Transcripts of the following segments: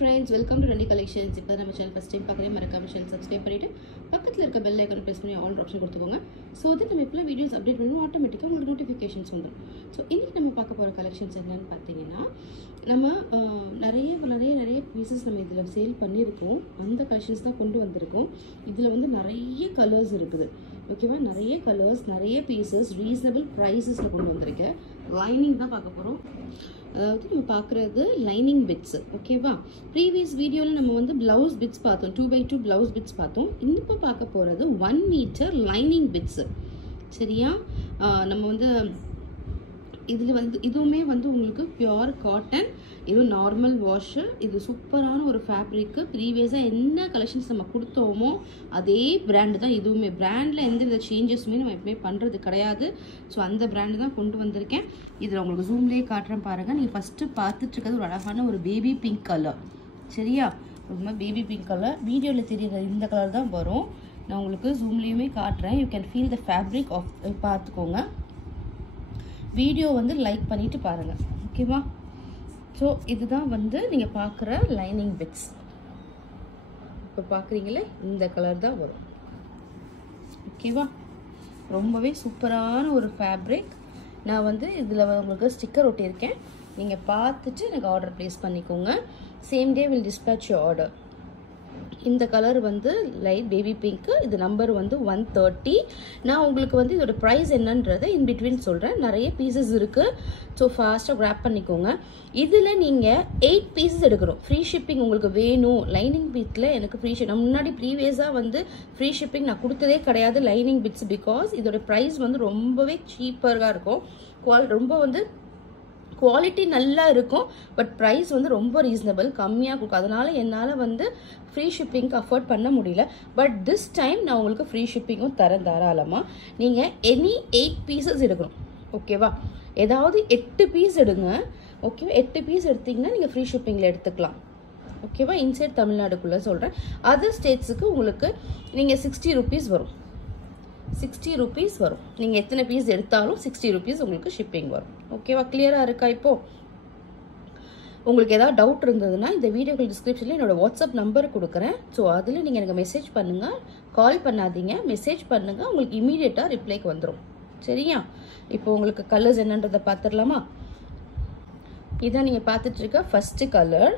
friends, welcome to Randy Collections. இப்போ நம்ம channel first time பார்க்குறேன், மறக்காம சேனல் சப்ஸ்கிரைப் பண்ணிட்டு பக்கத்தில் இருக்க பெல் ஐகானை பிரஸ் பண்ணி ஆல் ஆப்ஷன் கொடுத்துக்கோங்க. ஸோ தட் நம்ம எப்போ வீடியோஸ் அப்டேட் பண்ணுவோம் ஆட்டோமேட்டிக்காக உங்களுக்கு நோட்டிஃபிகேஷன்ஸ் வந்துடும். ஸோ இன்றைக்கி நம்ம பார்க்க போகிற கலெக்ஷன்ஸ் என்னென்னு பார்த்தீங்கன்னா, நம்ம நிறைய பீசஸ் நம்ம இதில் சேல் பண்ணியிருக்கோம். அந்த கலெக்ஷன்ஸ் தான் கொண்டு வந்திருக்கோம். இதில் வந்து நிறைய கலர்ஸ் இருக்குது. ஓகேவா, நிறைய கலர்ஸ், நிறைய பீசஸ், ரீசனபிள் ப்ரைஸஸில் கொண்டு வந்திருக்கேன். லைனிங் தான் பார்க்க போகிறோம். அதாவது நம்ம பார்க்குறது லைனிங் பிட்ஸு. ஓகேவா, ப்ரீவியஸ் வீடியோவில் நம்ம வந்து ப்ளவுஸ் பிட்ஸ் பார்த்தோம், 2x2 ப்ளவுஸ் பிட்ஸ் பார்த்தோம். இப்போ பார்க்க போகிறது 1 மீட்டர் லைனிங் பிட்ஸு. சரியா, நம்ம வந்து இதில் வந்து இதுவுமே வந்து உங்களுக்கு பியோர் காட்டன், இது நார்மல் வாஷு. இது சூப்பரான ஒரு ஃபேப்ரிக்கு. ப்ரீவியஸாக என்ன கலெக்ஷன்ஸ் நம்ம கொடுத்தோமோ அதே பிராண்டு தான் இதுவுமே. பிராண்டில் எந்த வித சேஞ்சஸுமே நம்ம எப்பவுமே பண்ணுறது கிடையாது. ஸோ அந்த பிராண்டு தான் கொண்டு வந்திருக்கேன். இதில் உங்களுக்கு ஜூம்லேயே காட்டுறேன் பாருங்கள். நீங்கள் ஃபஸ்ட்டு பார்த்துட்டு இருக்கிறது ஒரு அழகான ஒரு பேபி பிங்க் கலர். சரியா, ரொம்ப பேபி பிங்க் கலர். வீடியோவில் தெரியுற இந்த கலர் தான் வரும். நான் உங்களுக்கு ஜூம்லேயுமே காட்டுறேன். You can feel the fabric of, பார்த்துக்கோங்க. வீடியோ வந்து லைக் பண்ணிவிட்டு பாருங்கள். ஓகேவா, ஸோ இதுதான் வந்து நீங்கள் பார்க்குற லைனிங் பிட்ஸ். இப்போ பார்க்குறீங்களே, இந்த கலர் தான் வரும். ஓகேவா, ரொம்பவே சூப்பரான ஒரு ஃபேப்ரிக். நான் வந்து இதில் உங்களுக்கு ஸ்டிக்கர் ஒட்டியிருக்கேன். நீங்கள் பார்த்துட்டு எனக்கு ஆர்டர் ப்ளேஸ் பண்ணிக்கோங்க. Same day will dispatch your order. இந்த கலர் வந்து லைட் பேபி பிங்க்கு. இது நம்பர் வந்து 130. நான் உங்களுக்கு வந்து இதோட ப்ரைஸ் என்னன்றதை இன் பிட்வீன் சொல்கிறேன். நிறைய பீசஸ் இருக்குது. ஸோ ஃபாஸ்ட்டாக கிராப் பண்ணிக்கோங்க. இதில் நீங்கள் 8 பீசஸ் எடுக்கிறோம். ஃப்ரீ ஷிப்பிங் உங்களுக்கு வேணும். லைனிங் பிட்டில் எனக்கு ஃப்ரீ ஷிப், நான் முன்னாடி ப்ரீவியஸாக வந்து ஃப்ரீ ஷிப்பிங் நான் கொடுத்ததே கிடையாது லைனிங் பிட்ஸ். பிகாஸ் இதோட ப்ரைஸ் வந்து ரொம்பவே சீப்பராக இருக்கும். ரொம்ப வந்து குவாலிட்டி நல்லா இருக்கும். பட் ப்ரைஸ் வந்து ரொம்ப ரீசனபிள், கம்மியாக கொடுக்கும். அதனால் என்னால் வந்து ஃப்ரீ ஷிப்பிங்க்கு அஃபோர்ட் பண்ண முடியல. பட் திஸ் டைம் நான் உங்களுக்கு ஃப்ரீ ஷிப்பிங்கும் தரேன் தாராளமாக. நீங்கள் எனி 8 பீசஸ் எடுக்கணும். ஓகேவா, ஏதாவது 8 பீஸ் எடுங்க. ஓகேவா, 8 பீஸ் எடுத்திங்கன்னா நீங்கள் ஃப்ரீ ஷிப்பிங்கில் எடுத்துக்கலாம். ஓகேவா, இன்சைட் தமிழ்நாடுக்குள்ளே சொல்கிறேன். அதர் ஸ்டேட்ஸுக்கு உங்களுக்கு நீங்கள் 60 rupees வரும். 60 rupees வரும். நீங்கள் எத்தனை பீஸ் எடுத்தாலும் 60 rupees உங்களுக்கு ஷிப்பிங் வரும். ஓகேவா, கிளியராக இருக்கா? இப்போது உங்களுக்கு ஏதாவது டவுட் இருந்ததுன்னா இந்த வீடியோக்கு டிஸ்கிரிப்ஷனில் என்னோட வாட்ஸ்அப் நம்பர் கொடுக்குறேன். ஸோ அதில் நீங்கள் எனக்கு மெசேஜ் பண்ணுங்கள். கால் பண்ணாதீங்க, மெசேஜ் பண்ணுங்கள். உங்களுக்கு இமீடியட்டாக ரிப்ளைக்கு வந்துடும். சரியா, இப்போ உங்களுக்கு கலர்ஸ் என்னன்றதை பார்த்துடலாமா? இதான் நீங்கள் பார்த்துட்டு இருக்க ஃபஸ்ட்டு கலர்.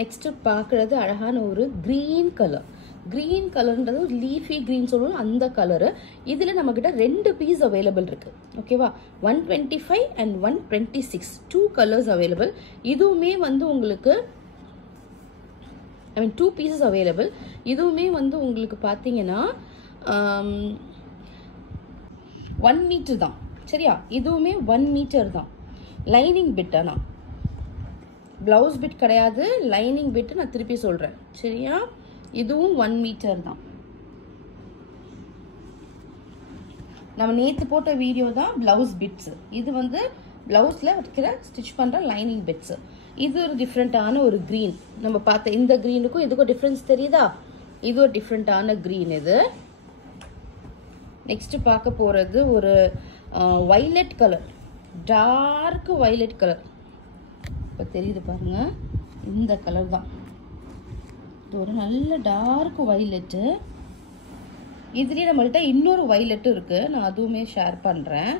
நெக்ஸ்ட்டு பார்க்குறது அழகான ஒரு க்ரீன் கலர். க்ரீன் கலர்ன்றது ஒரு லீஃபி க்ரீன் சொல்லுவோம், அந்த கலரு. இதில் நம்மக்கிட்ட 2 பீஸ் அவைலபிள் இருக்குது. ஓகேவா, 125 and 126 2 கலர்ஸ் அவைலபிள். இதுவுமே வந்து உங்களுக்கு 2 பீசஸ் அவைலபிள். இதுவுமே வந்து உங்களுக்கு பார்த்தீங்கன்னா 1 மீட்டர் தான். சரியா, இதுவுமே 1 மீட்டர் தான். லைனிங் பிட், ஆனால் ப்ளவுஸ் பிட் கிடையாது, லைனிங் பிட்டு. நான் திருப்பி சொல்கிறேன். சரியா, இதுவும் 1 மீட்டர் தான். நம்ம நேற்று போட்ட வீடியோ தான் ப்ளவுஸ் பிட்ஸு. இது வந்து ப்ளவுஸில் வைக்கிற ஸ்டிச் பண்ணுற லைனிங் பிட்ஸு. இது ஒரு டிஃப்ரெண்ட்டான ஒரு க்ரீன். நம்ம பார்த்த இந்த க்ரீனுக்கும் இதுக்கும் டிஃப்ரென்ஸ் தெரியுதா? இது ஒரு டிஃப்ரெண்ட்டான க்ரீன். இது நெக்ஸ்ட்டு பார்க்க போகிறது ஒரு violet colour, dark violet colour. இப்போ தெரியுது பாருங்க, இந்த கலர் தான். இது ஒரு நல்ல டார்க் வைலட்டு. இதுலேயே நம்மள்கிட்ட இன்னொரு வைலட்டு இருக்குது, நான் அதுவுமே ஷேர் பண்ணுறேன்.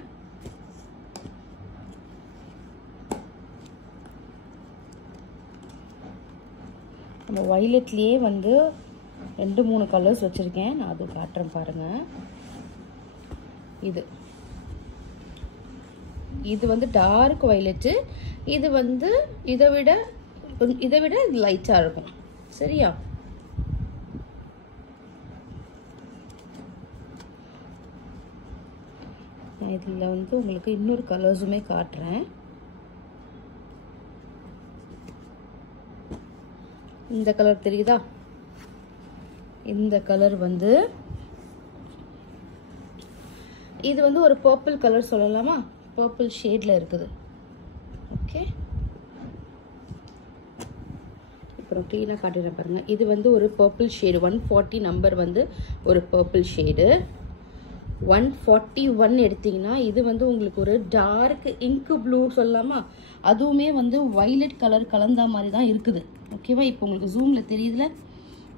நம்ம வைலட்லேயே வந்து 2-3 கலர்ஸ் வச்சுருக்கேன், நான் அதுவும் காட்டுறேன் பாருங்கள். இது வந்து டார்க் வைலட்டு. இது வந்து இதை விட லைட்டாக இருக்கும். சரியா, நான் இதில் வந்து உங்களுக்கு இன்னொரு கலர்ஸுமே காட்டுறேன். இந்த கலர் தெரியுதா? இந்த கலர் வந்து இது வந்து ஒரு பர்பிள் கலர் சொல்லலாமா? பர்பிள் ஷேடில் இருக்குது. ஓகே, அப்புறம் க்ளீனாக காட்டுறேன் பாருங்கள். இது வந்து ஒரு பர்பிள் ஷேடு, 140 நம்பர் வந்து ஒரு பர்பிள் ஷேடு. 141 எடுத்தீங்கன்னா இது வந்து உங்களுக்கு ஒரு டார்க் இங்க் ப்ளூ சொல்லலாமா, அதுவுமே வந்து வைலட் கலர் கலந்தா மாதிரி தான் இருக்குது. ஓகேவா, இப்போ உங்களுக்கு ஜூமில் தெரியுதுல,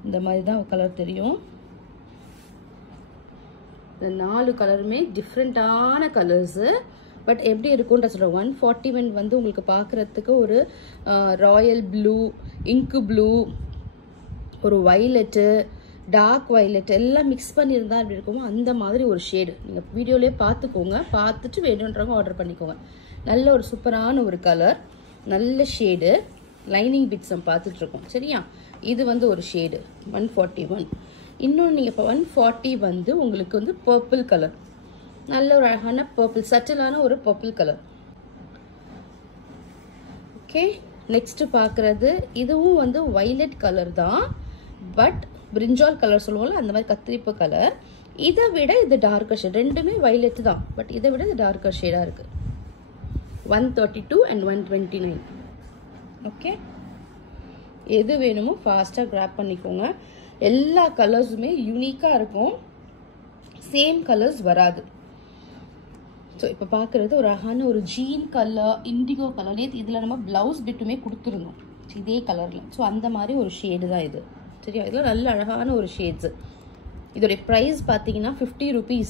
இந்த மாதிரி தான் கலர் தெரியும். இந்த 4 கலருமே டிஃப்ரெண்ட்டான கலர்ஸு. பட் எப்படி இருக்கும்ன்ற சொல்கிறேன். 141 வந்து உங்களுக்கு பார்க்குறதுக்கு ஒரு ராயல் ப்ளூ, இங்கு ப்ளூ, ஒரு வைலட்டு, டார்க் வைலட் எல்லாம் மிக்ஸ் பண்ணியிருந்தா அப்படி இருக்குமோ அந்த மாதிரி ஒரு ஷேடு. நீங்கள் வீடியோலேயே பார்த்துக்கோங்க, பார்த்துட்டு வேணுன்றவங்க ஆர்டர் பண்ணிக்கோங்க. நல்ல ஒரு சூப்பரான ஒரு கலர், நல்ல ஷேடு. லைனிங் பிட்ஸ் நம்ம பார்த்துட்ருக்கோம். சரியா, இது வந்து ஒரு ஷேடு 141. இன்னொன்று நீங்கள் இப்போ 140 வந்து உங்களுக்கு வந்து பர்பிள் கலர், நல்ல ஒரு அழகான பர்பிள், சட்டிலான ஒரு பர்பிள் கலர். ஓகே, நெக்ஸ்ட்டு பார்க்குறது இதுவும் வந்து வைலட் கலர் தான், பட் பிரிஞ்சால் கலர் சொல்லுவோம்ல அந்த மாதிரி கத்திரிப்பு கலர். இதை விட இது டார்க்கர் ஷேட். ரெண்டுமே வைலட் தான், பட் இதை விட இது டார்க்கர் ஷேடாக இருக்குது. 132 அண்ட் 129. ஓகே, எது வேணுமோ ஃபாஸ்ட்டாக கிராப் பண்ணிக்கோங்க. எல்லா கலர்ஸுமே யூனிக்காக இருக்கும், சேம் கலர்ஸ் வராது. ஸோ இப்போ பார்க்குறது ஒரு அழகான ஒரு ஜீன் கலர், இண்டிகோ கலர். இதில் நம்ம ப்ளவுஸ் பிட்டுமே கொடுத்துருந்தோம் இதே கலரில். ஸோ அந்த மாதிரி ஒரு ஷேடு தான் இது. சரியா, இதெல்லாம் நல்ல அழகான ஒரு ஷேட்ஸு. இதோடைய ப்ரைஸ் பார்த்தீங்கன்னா 50 rupees.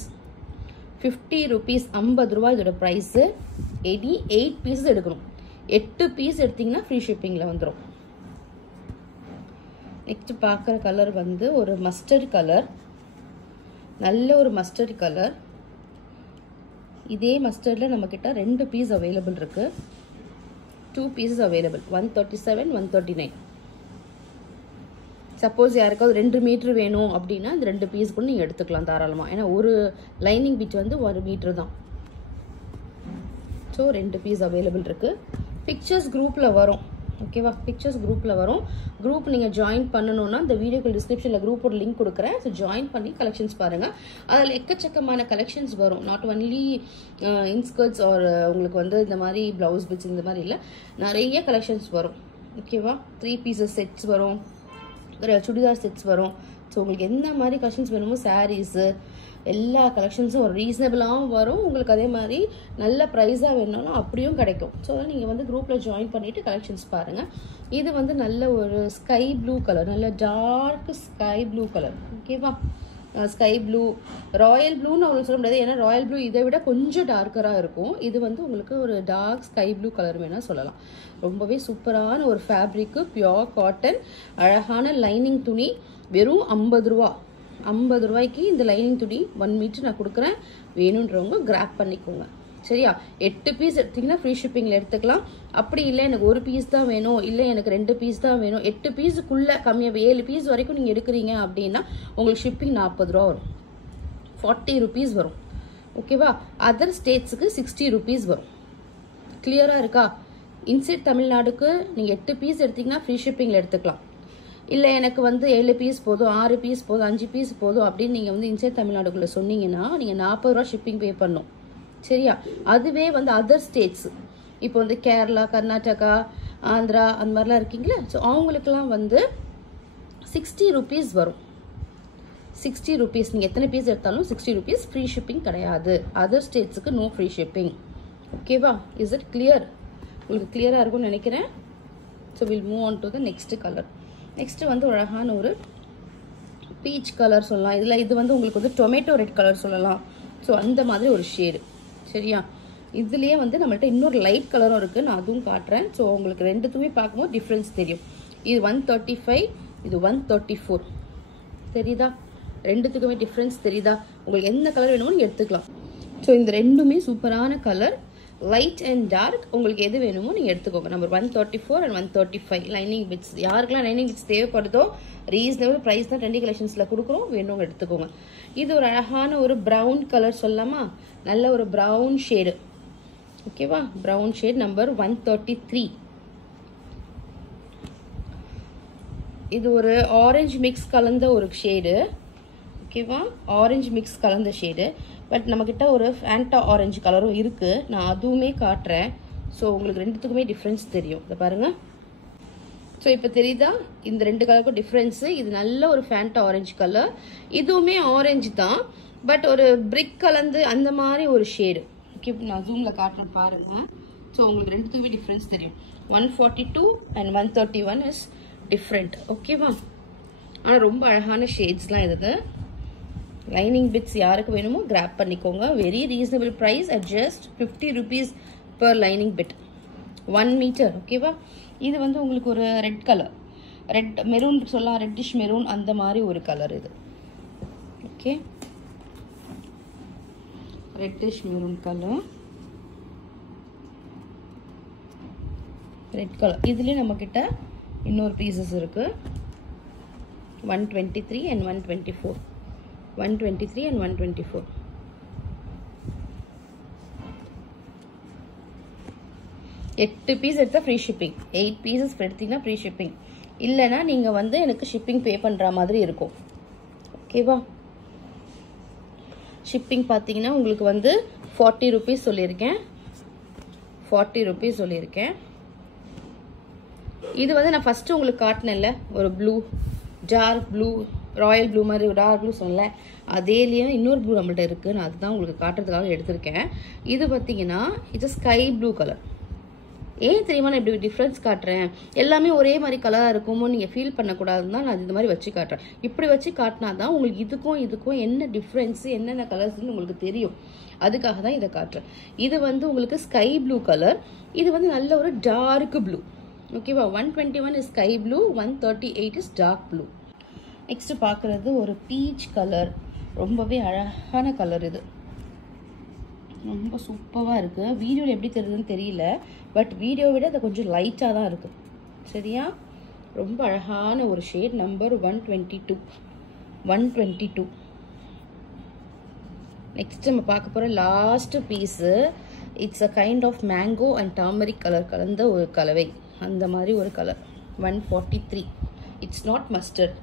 50 rupees, 50 ரூபா இதோட ப்ரைஸு. 8 பீஸஸ் எடுக்கணும். 8 பீஸ் எடுத்திங்கன்னா ஃப்ரீ ஷிப்பிங்கில் வந்துடும். நெக்ஸ்ட் பார்க்குற கலர் வந்து ஒரு மஸ்டர்ட் கலர், நல்ல ஒரு மஸ்டர்ட் கலர். இதே மஸ்டர்டில் நம்மக்கிட்ட 2 பீஸ் அவைலபிள் இருக்குது. 2 பீசஸ் அவைலபிள். 137, 139. சப்போஸ் யாருக்காவது 2 மீட்ரு வேணும் அப்படின்னா இந்த 2 பீஸ் கூட நீங்கள் எடுத்துக்கலாம் தாராளமாக. ஏன்னா ஒரு லைனிங் பிட் வந்து 1 மீட்ரு தான். ஸோ 2 பீஸ் அவைலபிள் இருக்குது. பிக்சர்ஸ் குரூப்பில் வரும். ஓகேவா, பிக்சர்ஸ் குரூப்பில் வரும். குரூப் நீங்கள் ஜாயின் பண்ணணுன்னா இந்த வீடியோக்கு டிஸ்கிரிப்ஷனில் குரூப்போட லிங்க் கொடுக்குறேன். ஸோ ஜாயின் பண்ணி கலெக்ஷன்ஸ் பாருங்கள். அதில் எக்கச்சக்கமான கலெக்ஷன்ஸ் வரும். நாட் ஒன்லி இன்ஸ்கர்ட்ஸ் ஆர் உங்களுக்கு வந்து இந்த மாதிரி ப்ளவுஸ் பிட்ஸ் இந்த மாதிரி இல்லை, நிறைய கலெக்ஷன்ஸ் வரும். ஓகேவா, 3 பீசஸ் செட்ஸ் வரும், சுடிதார் செட்ஸ் வரும். ஸோ உங்களுக்கு எந்த மாதிரி கலெக்ஷன்ஸ் வேணுமோ, சாரீஸு எல்லா கலெக்ஷன்ஸும் ஒரு ரீசனபிளாகவும் வரும். உங்களுக்கு அதே மாதிரி நல்ல ப்ரைஸாக வேணும்னாலும் அப்படியும் கிடைக்கும். ஸோ நீங்கள் வந்து குரூப்பில் ஜாயின் பண்ணிவிட்டு கலெக்ஷன்ஸ் பாருங்கள். இது வந்து நல்ல ஒரு ஸ்கை ப்ளூ கலர், நல்ல டார்க் ஸ்கை ப்ளூ கலர். ஓகேவா, ஸ்கை ப்ளூ, ராயல் ப்ளூன்னு உங்களுக்கு சொல்ல முடியாது, ஏன்னா ராயல் ப்ளூ இதை விட கொஞ்சம் டார்க்கராக இருக்கும். இது வந்து உங்களுக்கு ஒரு டார்க் ஸ்கை ப்ளூ கலர் வேணால் சொல்லலாம். ரொம்பவே சூப்பரான ஒரு ஃபேப்ரிக்கு, பியோர் காட்டன், அழகான லைனிங் துணி. வெறும் 50 ரூபா. 50 ரூபாய்க்கு இந்த லைனிங் துணி 1 மீட்டர் நான் கொடுக்குறேன். வேணுன்றவங்க கிராப் பண்ணிக்கோங்க. சரியா, 8 பீஸ் எடுத்திங்கன்னா ஃப்ரீ ஷிப்பிங்கில் எடுத்துக்கலாம். அப்படி இல்லை எனக்கு 1 பீஸ் தான் வேணும், இல்லை எனக்கு 2 பீஸ் தான் வேணும், 8 பீஸுக்குள்ளே கம்மியாக 7 பீஸ் வரைக்கும் நீங்கள் எடுக்கிறீங்க அப்படின்னா உங்களுக்கு ஷிப்பிங் 40 ரூபா வரும், 40 rupees வரும். ஓகேவா, அதர் ஸ்டேட்ஸுக்கு 60 rupees வரும். கிளியராக இருக்கா? இன்சைட் தமிழ்நாடுக்கு நீங்கள் 8 பீஸ் எடுத்திங்கன்னா ஃப்ரீ ஷிப்பிங்கில் எடுத்துக்கலாம். இல்லை எனக்கு வந்து 7 பீஸ் போதும், 6 பீஸ் போதும், 5 பீஸ் போதும் அப்படின்னு நீங்கள் வந்து இன்சைட் தமிழ்நாடுக்குள்ளே சொன்னீங்கன்னா நீங்கள் 40 ரூபா ஷிப்பிங் பே பண்ணணும். சரியா, அதுவே வந்து அதர் ஸ்டேட்ஸ், இப்போ வந்து கேரளா, கர்நாடகா, ஆந்திரா அந்த மாதிரிலாம் இருக்கீங்களா, ஸோ அவங்களுக்கெல்லாம் வந்து 60 rupees வரும். 60 rupees, நீங்கள் எத்தனை பீஸ் எடுத்தாலும் 60 rupees. ஃப்ரீ ஷிப்பிங் கிடையாது. அதர் ஸ்டேட்ஸுக்கு நோ ஃப்ரீ ஷிப்பிங். ஓகேவா, இஸ் இட் கிளியர்? உங்களுக்கு கிளியராக இருக்கும்னு நினைக்கிறேன். So will move on to the next colour. Next வந்து அழகான ஒரு பீச் கலர் சொல்லலாம். இது வந்து உங்களுக்கு வந்து டொமேட்டோ ரெட் கலர் சொல்லலாம். ஸோ அந்த மாதிரி ஒரு ஷேடு. சரியா, இதுலேயே வந்து நம்மள்ட்ட இன்னொரு லைட் கலரும் இருக்குது, நான் அதுவும் காட்டுறேன். ஸோ உங்களுக்கு ரெண்டுத்துமே பார்க்கும்போது டிஃப்ரென்ஸ் தெரியும். இது 135, இது 134. தெரியுதா? ரெண்டுத்துக்குமே டிஃப்ரென்ஸ் தெரியுதா? உங்களுக்கு எந்த கலர் வேணுமோ நீங்கள் எடுத்துக்கலாம். ஸோ இந்த ரெண்டுமே சூப்பரான கலர், லைட் அண்ட் டார்க். உங்களுக்கு எது வேணுமோ நீங்கள் எடுத்துக்கோங்க. Number 134 and 135 lining bits. யாருக்கெல்லாம் லைனிங் பிட்ஸ் தேவைப்படுதோ ரீசனபிள் ப்ரைஸ் தான் ட்ரெண்டி கலெக்ஷன்ஸில் கொடுக்குறோம், வேணுங்க எடுத்துக்கோங்க. இது ஒரு அழகான ஒரு ப்ரௌன் கலர் சொல்லலாமா, நல்ல ஒரு ப்ரௌன் ஷேடு. ஓகேவா, ப்ரௌன் ஷேட் நம்பர் 133. இது ஒரு ஆரஞ்சு மிக்ஸ் கலந்த ஒரு ஷேடு. ஓகேவா, ஆரஞ்சு மிக்ஸ் கலந்த ஷேடு. பட் நம்மக்கிட்ட ஒரு ஃபேண்டா ஆரஞ்சு கலரும் இருக்குது, நான் அதுவுமே காட்டுறேன். ஸோ உங்களுக்கு ரெண்டுத்துக்குமே டிஃப்ரென்ஸ் தெரியும். இதை பாருங்கள். ஸோ இப்போ தெரியுதா இந்த ரெண்டு கலருக்கும் டிஃப்ரென்ஸு? இது நல்ல ஒரு ஃபேண்டா ஆரஞ்சு கலர், இதுவுமே ஆரஞ்சு தான். பட் ஒரு பிரிக் கலந்து அந்த மாதிரி ஒரு ஷேடு. ஓகே, நான் ஜூமில் காட்டுறேன் பாருங்கள். ஸோ உங்களுக்கு ரெண்டுத்துக்குமே டிஃப்ரென்ஸ் தெரியும். 142 and 131 இஸ் டிஃப்ரெண்ட். ஓகேவா? ஆனால் ரொம்ப அழகான ஷேட்ஸ்லாம் இது. லைனிங் பிட்ஸ் யாருக்கு வேணுமோ கிராப் பண்ணிக்கோங்க. Very reasonable price at just 50 rupees per lining bit, 1 metre. ஓகேவா? இது வந்து உங்களுக்கு ஒரு ரெட் கலர், ரெட் மெரூன் சொல்லலாம், ரெட்டிஷ் மெரூன் அந்த மாதிரி ஒரு கலர் இது. Okay, reddish maroon colour, red colour. இதுலேயே நம்மக்கிட்ட இன்னொரு பீசஸ் இருக்குது. 123 and 124, 123 and 124. எட்டு பீஸ் எடுத்தால் ஃப்ரீ ஷிப்பிங், 8 பீசஸ் எடுத்திங்கன்னா ஃப்ரீ ஷிப்பிங். இல்லைனா நீங்கள் வந்து எனக்கு ஷிப்பிங் பே பண்ணுற மாதிரி இருக்கும். ஓகேவா? ஷிப்பிங் பார்த்தீங்கன்னா உங்களுக்கு வந்து 40 rupees சொல்லியிருக்கேன், 40 rupees சொல்லியிருக்கேன். இது வந்து நான் ஃபஸ்ட்டு உங்களுக்கு காட்டினேன்ல, ஒரு blue, dark blue, royal blue மாதிரி ஒரு டார்க் ப்ளூ சொன்னல, அதேலேயே இன்னொரு ப்ளூ நம்மள்ட்ட இருக்குது. நான் அதுதான் உங்களுக்கு காட்டுறதுக்காக எடுத்திருக்கேன். இது பார்த்தீங்கன்னா இது ஸ்கை ப்ளூ கலர். ஏன் தெரியுமா நான் இப்படி டிஃப்ரென்ஸ் காட்டுறேன்? எல்லாமே ஒரே மாதிரி கலராக இருக்குமோ நீங்கள் ஃபீல் பண்ணக்கூடாதுன்னு தான் நான் இந்த மாதிரி வச்சு காட்டுறேன். இப்படி வச்சு காட்டினா தான் உங்களுக்கு இதுக்கும் என்ன டிஃப்ரென்ஸு, என்னென்ன கலர்ஸ்ன்னு உங்களுக்கு தெரியும். அதுக்காக தான் இதை காட்டுறேன். இது வந்து உங்களுக்கு ஸ்கை ப்ளூ கலர், இது வந்து நல்ல ஒரு டார்க் ப்ளூ. ஓகேவா? 121 is sky blue, 138 is dark blue. Next பார்க்குறது ஒரு பீச் கலர், ரொம்பவே அழகான கலர். இது ரொம்ப சூப்பராக இருக்குது. வீடியோவில் எப்படி தெரியுதுன்னு தெரியல, பட் வீடியோ விட அது கொஞ்சம் லைட்டாக தான் இருக்குது. சரியா? ரொம்ப அழகான ஒரு ஷேட். நம்பர் 122, 122. நெக்ஸ்ட் நம்ம பார்க்க போகிற last piece, it's a kind of mango and turmeric colour கலந்த ஒரு கலவை, அந்த மாதிரி ஒரு கலர். 143. It's not mustard.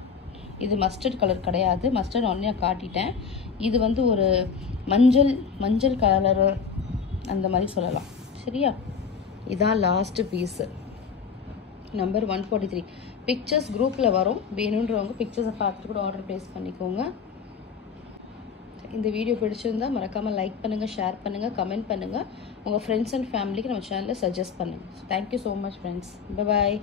இது மஸ்டர்ட் கலர் கிடையாது. மஸ்டர்ட் ஒன்னே காட்டிட்டேன். இது வந்து ஒரு மஞ்சள் கலரு அந்த மாதிரி சொல்லலாம். சரியா? இதான் லாஸ்ட்டு பீஸு. நம்பர் 143. பிக்சர்ஸ் குரூப்பில் வரும், வேணுன்றவங்க பிக்சர்ஸை பார்த்துட்டு கூட ஆர்டர் ப்ளேஸ் பண்ணிக்கோங்க. இந்த வீடியோ பிடிச்சிருந்தா மறக்காமல் லைக் பண்ணுங்கள், ஷேர் பண்ணுங்கள், கமெண்ட் பண்ணுங்கள். உங்கள் ஃப்ரெண்ட்ஸ் அண்ட் ஃபேமிலிக்கு நம்ம சேனலில் சஜஸ்ட் பண்ணுங்கள். Thank you so much friends. பாய்.